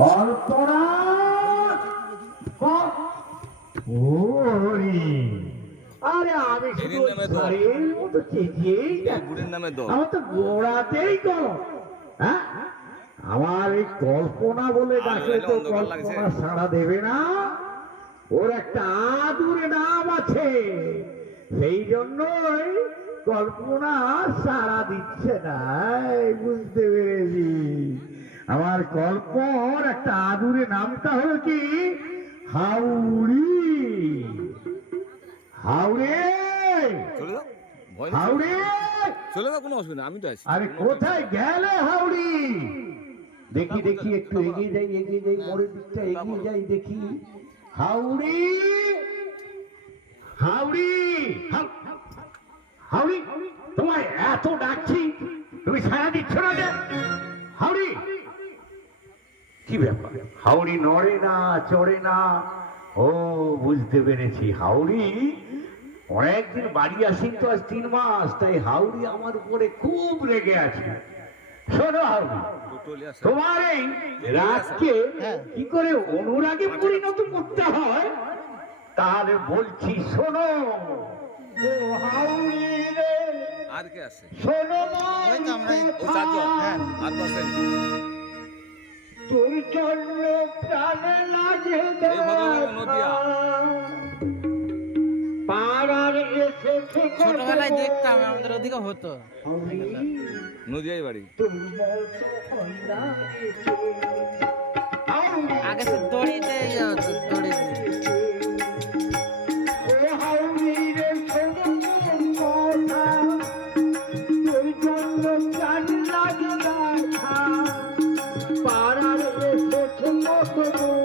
কল্পনা আরে আমি মতো চেঁচিয়েই আমার তো গোড়াতেই কর। হ্যাঁ, আমার এই কল্পনা বলে ডাকলে তো কল্পনা সাড়া দেবে না। ওর একটা আদুরে নাম আছে, সেই জন্যই কল্পনা সাড়া দিচ্ছে না। বুঝতে পেরেছি, আমার কল্পর একটা আদুরে নামটা হলো কি হাউড়ি। হাওড়ে হাওড়ে চলে যাও, কোনো অসুবিধা, আমি তো আছি। আরে কোথায় গেলে হাওড়ি? দেখি দেখি একটু এগিয়ে যাই, এগিয়ে যাই, মোড়ের দিকটা এগিয়ে যাই, দেখি হাওড়ি হাওড়ি হাওড়ি, তোমায় এত ডাকছি তুমি সাড়া দিচ্ছ না যে? হাওড়ি, কি ব্যাপার? হাওড়ি নড়ে না, চড়ে না। ও বুঝতে পেরেছি, হাওড়ি অনেকদিন বাড়ি আসেন তো, আজ 3 মাস, তাই হাওড়ি আমার উপরে খুব রেগে আছে। শোনো হাওড়ি, তোমার এই রাগকে কি করে অনুরাগে পরিণত করতে হয় তাহলে বলছি শোনো। হাওড়ি রে, আর কে আছে? শোনো তোর জন্য প্রাণে লাগে পাড়ার এসেছে। ছোটবেলায় দেখতাম, আমাদের ওদিকে হতো। নদিয়ায় বাড়ি। আগে তো দড়িতে হতো, দড়ি পাড়ার এসেছে